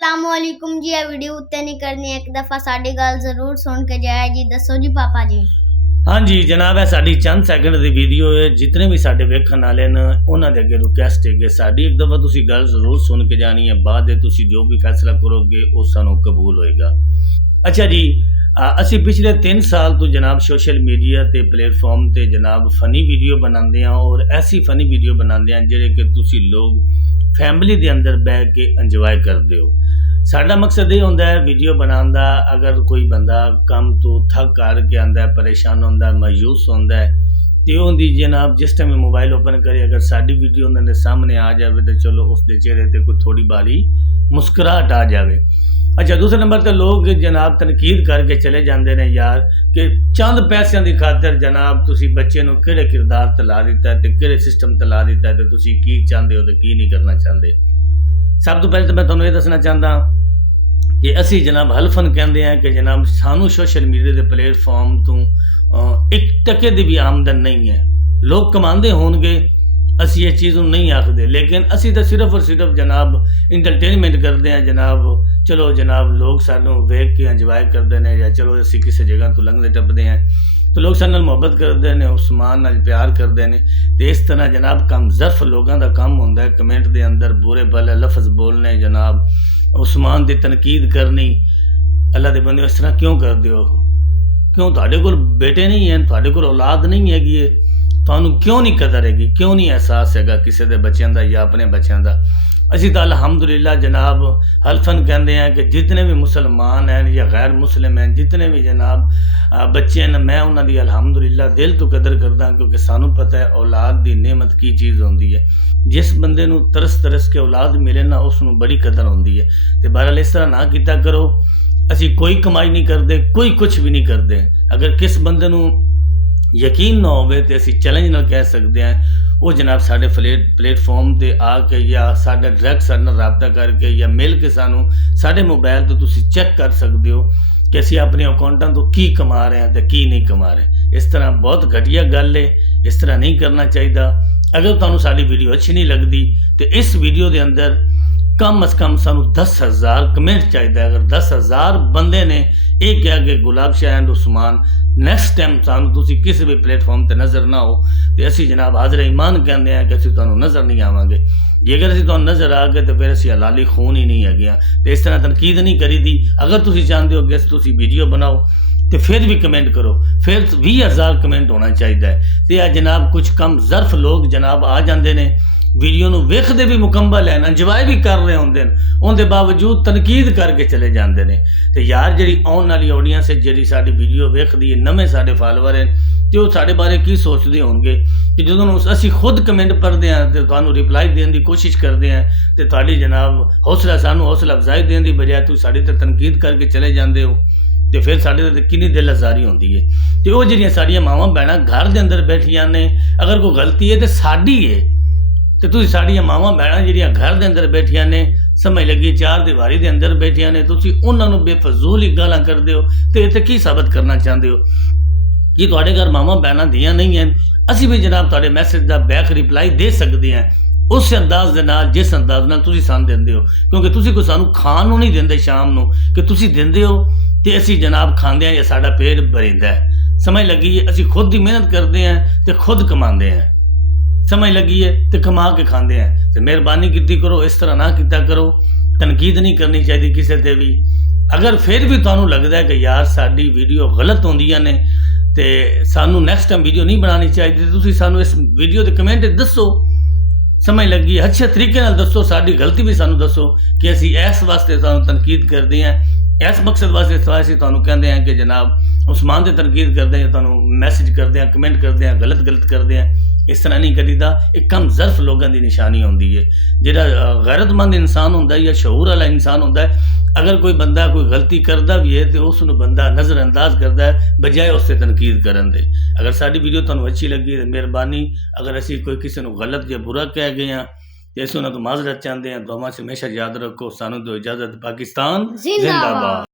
अस्सलामुअलैकुम जी। ये वीडियो उत्ते नहीं करनी, एक दफ़ा साड़ी गल जरूर सुन के जाए जी। दसो जी पापा जी। हाँ जी जनाब, है साड़ी चंद सैकंड की वीडियो है। जितने भी साडे वेखण वाले ने उन्हां दे अगे रिक्वेस्ट है कि साड़ी एक दफ़ा तुसी गल जरूर सुन के जानी है, बाद दे तुसी जो भी फैसला करोगे वो सानू कबूल होएगा। अच्छा जी, असी पिछले 3 साल तो जनाब सोशल मीडिया ते प्लेटफॉर्म ते जनाब फनी वीडियो बनाते हैं और ऐसी फनी वीडियो बनाते हैं जेह्ड़े कि तुसी लोग फैमिली के अंदर बह के इंजॉय करते हो। साडा मकसद ये होंदा है वीडियो बनाने का, अगर कोई बंदा काम तो थक कर के आंदा है, परेशान होंदा है, मायूस होंदा है, तो उनकी जनाब जिस टाइम मोबाइल ओपन करे अगर साडी वीडियो उन्होंने सामने आ जाए तो चलो उसके चेहरे पर कोई थोड़ी बारी मुस्कुराहट आ जाए। अच्छा, दूसरे नंबर पर लोग जनाब तनकीद करके चले जाते हैं यार कि चंद पैसों की खातर जनाब तुसी बच्चे नूं किहड़े किरदार तला दिता है, किहड़े सिस्टम तला दिता है, तो तुसी की चाहते हो तो की नहीं करना चाहते। सब तो पहले तो मैं तुहानूं ये दसना चाहता कि असी जनाब हल्फन कहते हैं कि जनाब सानू सोशल मीडिया के प्लेटफॉर्म तो 1 टके की भी आमदन नहीं है। लोग कमाते होंगे, असी ये चीज़ नहीं आखते, लेकिन असी तो सिर्फ और सिर्फ जनाब इंटरटेनमेंट करते हैं जनाब। चलो जनाब लोग सानू वेख के इंजॉय करते हैं, या चलो असी किसी जगह तो लंघते टपते हैं तो लोग सारे मोहब्बत करते हैं, उस्मान नाल प्यार करते हैं। तो इस तरह जनाब कम ज़र्फ लोगों का काम होंदा है कमेंट के अंदर बुरे भले लफ्ज़ बोलने, जनाब उस्मान की तनकीद करनी। अल्लाह के बंदे इस तरह क्यों करते हो? क्यों तुहाडे कोल बेटे नहीं हैं, तुहाडे कोल औलाद नहीं हैगी, तुहानू क्यों नहीं कदर हैगी, क्यों नहीं एहसास हैगा किसी के बच्चों का या अपने बच्चों का? असी तो अल्हम्दुलिल्लाह जनाब हल्फन कहते हैं कि जितने भी मुसलमान हैं या गैर मुस्लिम हैं, जितने भी जनाब बच्चे हैं, मैं उन्होंने अल्हम्दुलिल्लाह दिल तो कदर करदा, क्योंकि सानू पता है औलाद की नेमत की चीज़ होंदी है। जिस बंदे नू तरस तरस के औलाद मिले ना उसनू बड़ी कदर होंदी है। तो बहरहाल इस तरह ना किया करो। असी कोई कमाई नहीं करते, कोई कुछ भी नहीं करते। अगर किस बंदे नू यकीन ना होवे तो असी चैलेंज ना कह सकते हैं वो जनाब साढ़े प्लेटफॉर्म पर आके या साढ़ा डायरैक्ट साढ़े नाल राबता करके या मिल के सानू साढ़े मोबाइल तो तुसी चेक कर सकते हो कि असी अपने अकाउंटों तो की कमा रहे हैं तो की नहीं कमा रहे। इस तरह बहुत घटिया गल है, इस तरह नहीं करना चाहिए। अगर तुहानू साडी वीडियो अच्छी नहीं लगती तो इस वीडियो के अंदर कम अज़ कम सानू 10,000 कमेंट चाहिए। अगर 10,000 बंदे ने एक कहा कि Gulab Shah and Usman next time सानू तुसी किसी भी प्लेटफॉर्म पर नज़र ना हो तो असी जनाब हाज़र ईमान कहते हैं कि असी तुहानू नज़र नहीं आवांगे। जे अगर असी तुहानू नज़र आ गए तो फिर असी हलाली खून ही नहीं है। तो इस तरह तनकीद नहीं करी दी। अगर तुसी चाहते हो कि तुसी वीडियो बनाओ तो फिर भी कमेंट करो, फिर 20,000 कमेंट होना चाहिए। तो जनाब कुछ कम ज़र्फ लोग जनाब आ जाते हैं, वीडियो नू वेखते भी मुकम्मल है, इंजॉय भी कर रहे होंगे, उनके बावजूद तनकीद करके चले जाते हैं। तो यार जी आने वाली ऑडियंस है जी साडी वीडियो वेखदी है, नवे साडे फॉलोवर हैं, तो साडे बारे की सोचते होंगे कि जो असी खुद कमेंट पढ़ते हैं तो तुहानू रिप्लाई देने की कोशिश करते हैं तो तुहाडी जनाब हौसला सानू हौसला अफजाई देने की बजाय तुम साड़ी ते तनकीद करके चले जाते हो तो फिर साढ़े तो कितनी दिल आजारी होती है। तो वो जी साड़ियाँ मावां भैणां घर के अंदर बैठिया ने, अगर कोई गलती है तो साड़ी है, तो तुम साड़ियाँ मावां भैणां जिहड़ियां घर के अंदर बैठिया ने, समझ लगी चार दीवारी के अंदर बैठिया ने, तुसी उन्होंने बेफजूल ही गालां करते हो तो इत्थे की साबित करना चाहते हो कि तुहाडे घर मावां भैणां दियां नहीं हैं? असी भी जनाब तुहाडे मैसेज का बैक रिप्लाई दे सकते हैं उस अंदाज के नाल जिस अंदाज नाल तुसी सानू दिंदे हो, क्योंकि तुसी कोई सानू खाण नूं नहीं दिंदे शाम नूं कि तुसी दिंदे हो तो असी जनाब खांदे हैं या साडा पेट भरिंदा है। समझ लगी है? असी खुद की मेहनत करते हैं तो खुद कमाते हैं, समझ लगी है? तो कमा के खाते हैं। तो मेहरबानी की करो, इस तरह ना किया करो, तनकीद नहीं करनी चाहिए किसी से भी। अगर फिर भी तुहानू लगता है कि यार साडी वीडियो गलत होंदियां ने तो सानू नैक्सट टाइम वीडियो नहीं बनानी चाहिए, तुसी सानू इस वीडियो के कमेंट दसो, समझ लगी अच्छे तरीके नाल दसो, साडी गलती भी सानू दसो कि असी इस वास्ते तुहानू तनकीद करते हैं, इस मकसद वास्ते असीं तुहानू कहते हैं कि जनाब उस्मान से तनकीद करते हैं, तुहानू मैसेज करते हैं, कमेंट करते हैं, गलत करते हैं। इस तरह नहीं करीदा। एक कम ज़र्फ लोगों की निशानी होंदी है। जिहड़ा गैरतमंद इंसान होंदा है या शऊर वाला इंसान होंदा है, अगर कोई बंदा कोई गलती करता भी है तो उसनूं बंदा नज़रअंदाज करता है बजाय उससे तनकीद करन दे। अगर साडी वीडियो तुहानू अच्छी लगी तो मेहरबानी, अगर असी कोई किसी को गलत या बुरा कह गए हैं तो असीं उन्हां तों माज़रत चाहते हैं। दुआवां से हमेशा याद रखो। सानू दो इजाज़त। पाकिस्तान जिंदाबाद।